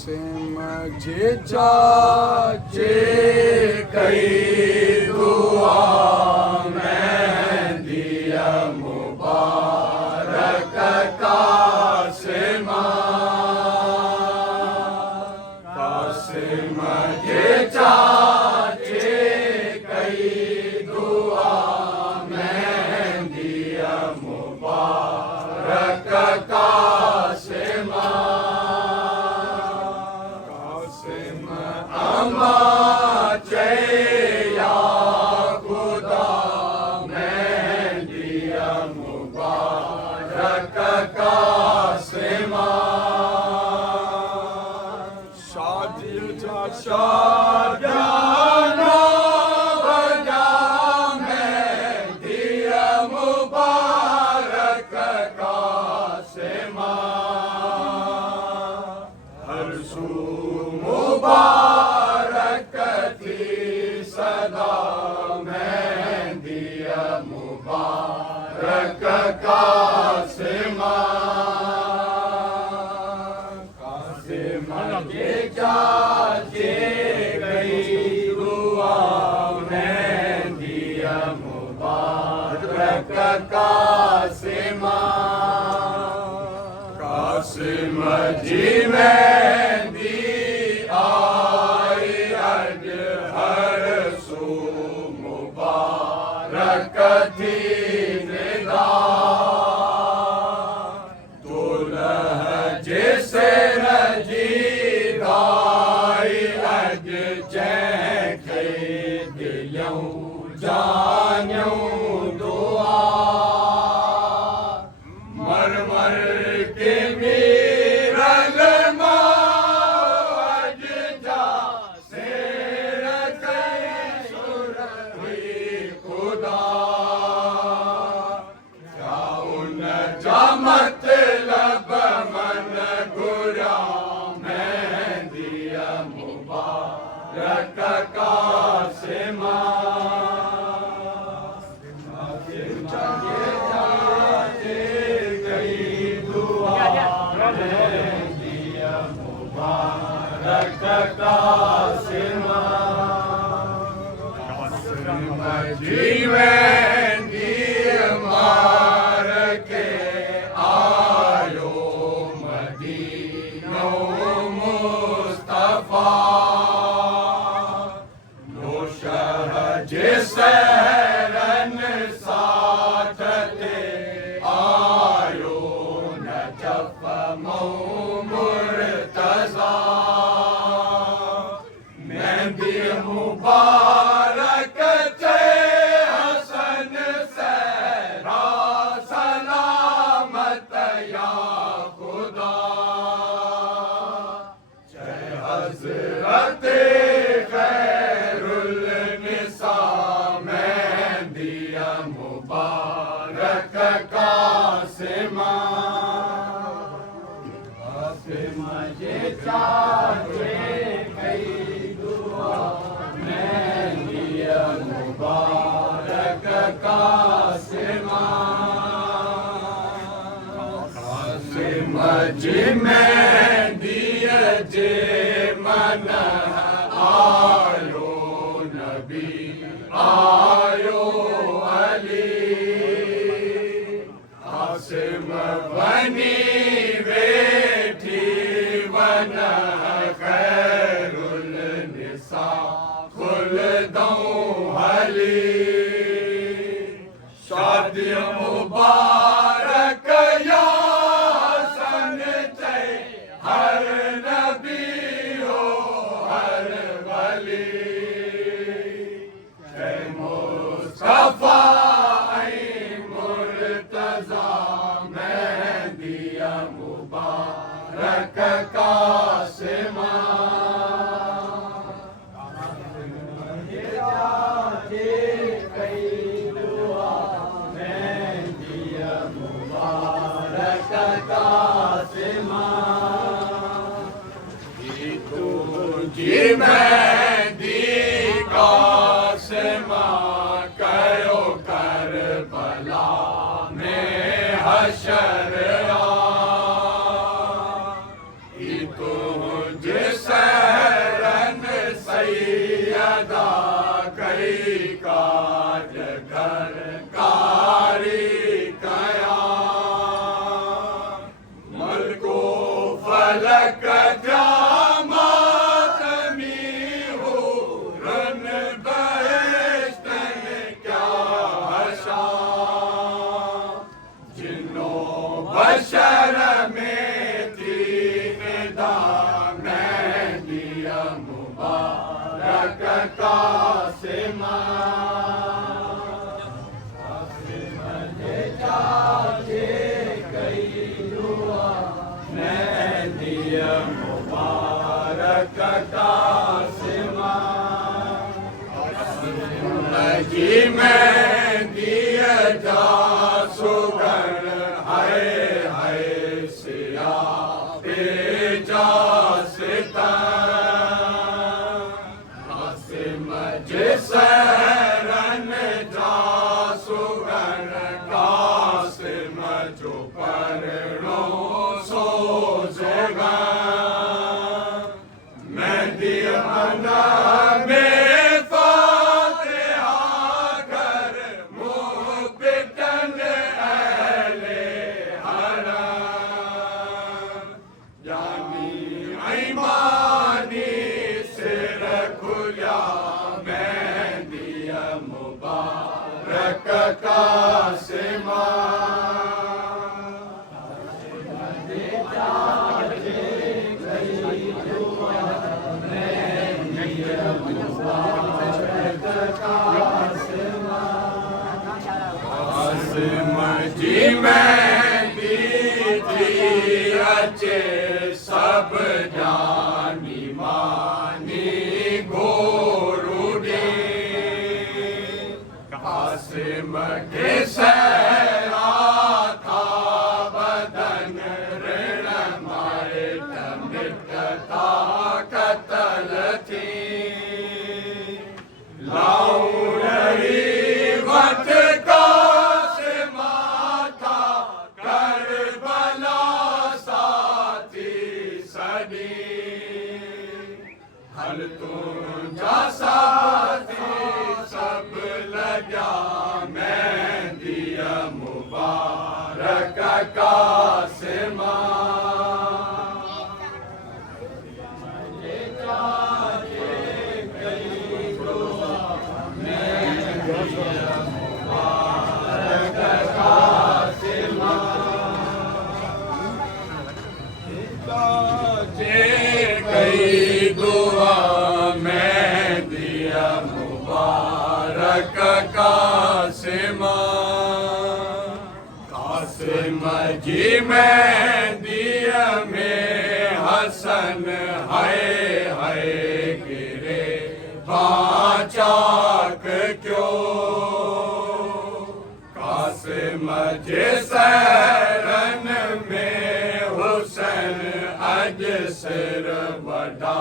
कासिम जे चाचे कई दुआ में दिया मुबारक कासिम कासिम जे चाचे कई दुआ में दिया मुबारक कासिम अम्मा चैया खुदा मैं दिया मुबारक कासिमा शादी शादियाना बजा मैं दिया मुबारक कासिमा हर सू मुबारक थी सदा मैं दिया मुबारक कासिमा कासिमा के चाचे गई दुआ मैं दिया मुबारक कासिमा कासिम जी मैं कथी निदा दुल्ह जिसे नजी दाई अज जैखे दिलूं जानियूं दुआ मर मर के मीरल अज जा शेर कई सुर हुई खुदा मतलब मन गुरा मैं दिया मुबारक कासिमा गई दुआ मैं दिया मुबारक कासिमा जी मैं दिया मार के आयो मदीनो मुस्तफा नौशह जिसरन साथ ते आयो नजफ मुर्तज़ा मैं भी मुबारक हज़रत खैरुल निसा मैं दिया मुबारक कासिमा कासिमा जे चाचे कई दुआ मैं दिया मुबारक कासिमा कासिमा जी मैं दिया जे मन आयो नबी आयो अली कासिम बनी बैठी वन खैरुल निसा खुल दऊं हली शादी मुबारक या हसन चे हर नबी मुस्तफा मुर्तज़ा मैं दिया मुबारक कासिमा कई दुआ मैं दिया मुबारक कासिमा जी मैं दी कासिमा कयो करबला में हशर तुझ शरण सैयदा कई काज घर कारी कया मल को फलक जामातमी हो रन बैष्टन क्या हशा जिन्नो बशर में तीन दाम दिया मुबारक कासिमा मुबारक कासिमा जी में दिया जा सुगण है सिया पे जा सिता शरण जा सुगण कासिम जो परनो सो जोगा मैं दिया मना में फातिहा घर मुँह पिटन अहले हरम जानी ईमानी सिर खुला मैं दिया मुबारक कासिमा जी में दीदी अच्छे सब जानी मानी गोरुडी कासिम के सैरा था बदन ऋण मारे मिटता कतल थी लाउड़ी वट कासिमा था करबला साथी सदी हल तुझा साथी सब लजा मैं दिया मुबारक कासिमा कई दुआ मैं दिया मुबारक कासिमा कासिम जी मैं दिया में हसन है गिरे बाचाक क्यों कासिम जी शरण में हुसैन अज सिर वडा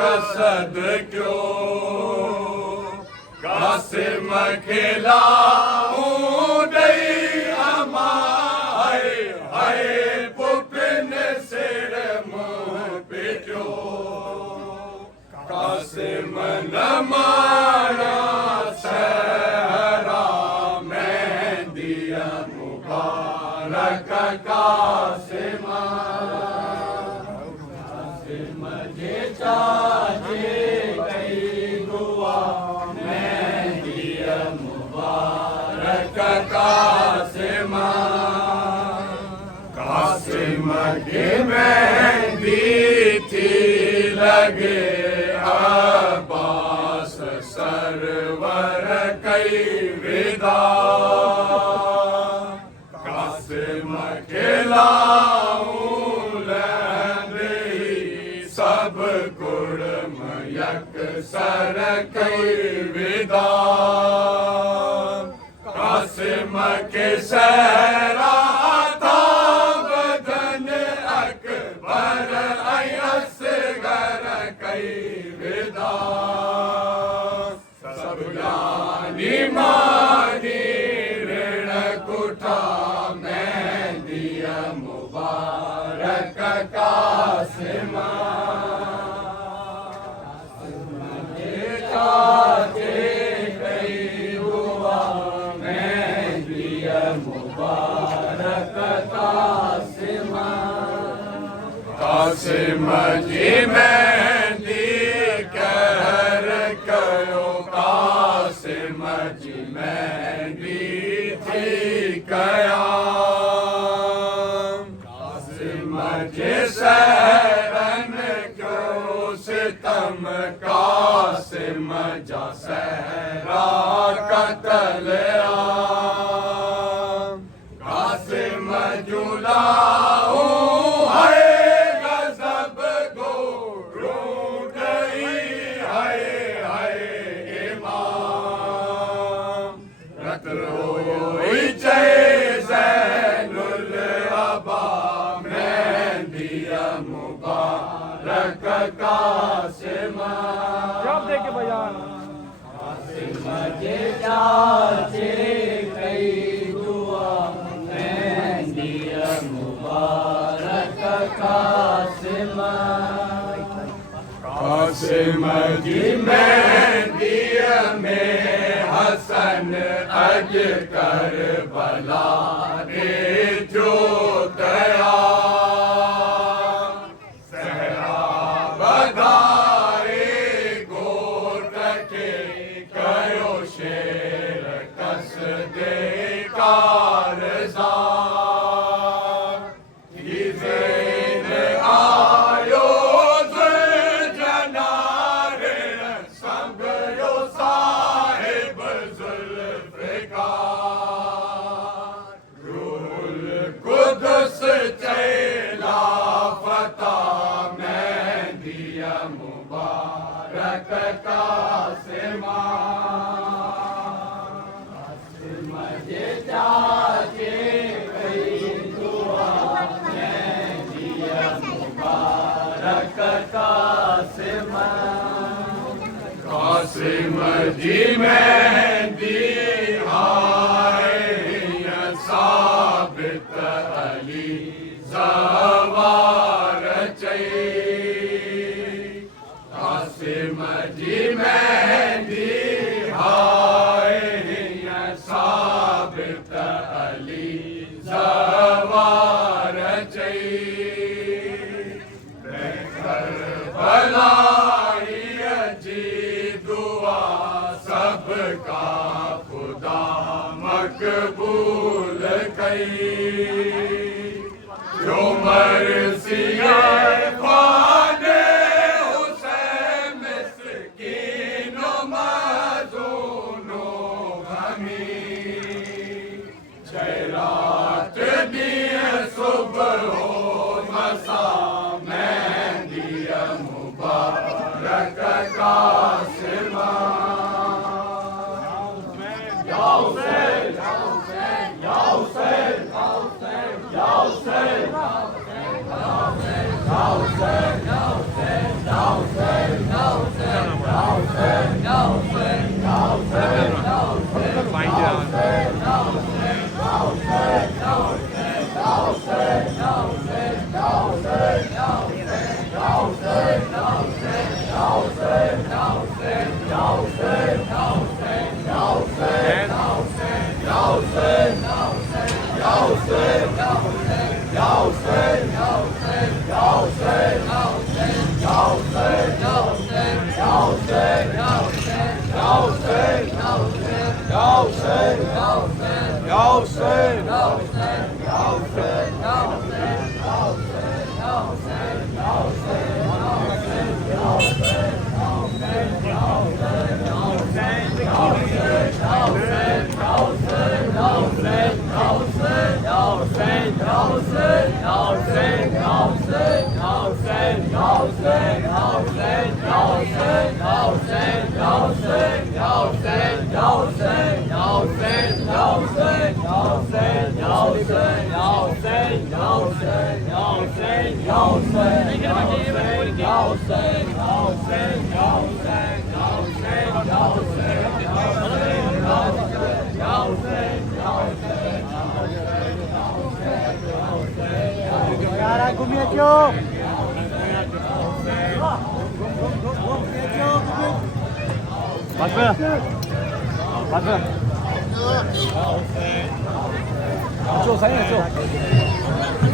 कसद क्यों कासिम खिलाऊं दई अमा है पुपिन सिर मुँह पिटो कासिम न मारा सहरा मैं दिया मुबारक कासिमा चाहे कई दुआ मैं दिया मुबारक कासिमा कासिम के मैं दी थी लगे अब्बास सरवर कई विदा कासिम के लाऊं सब गुण मयक सर कई विदा कासिम के सहरा था बदन अकबर असगर कई विदा सब जानी मानी ऋण कुठा मैं दिया मुबारक का कासिम जी मेहंदी कहर कयो कासिम जी मेहंदी थी कया कासिम जी सहरन कयो सितम कासिम जा सहरा कतल कासिम जुलाओ जवाब दे के बयान कासिम जी मेहंदी में हसन अज कर बला रे जो दया कासिम जी मेहंदी हाय साबित अली सवार चई कासिम जी मेहंदी हाय साबित अली सवार चई सबका खुदा मकबूल कई जो मर्सिया ख्वाने हुसैन मिस्कीनो मजूनो गमी जयरात दिए सुबह हो मसा मेहंदी मुबारक कासिमा घूमिए क्यों 맞고요. 맞고요. 쪽 사인 쪽.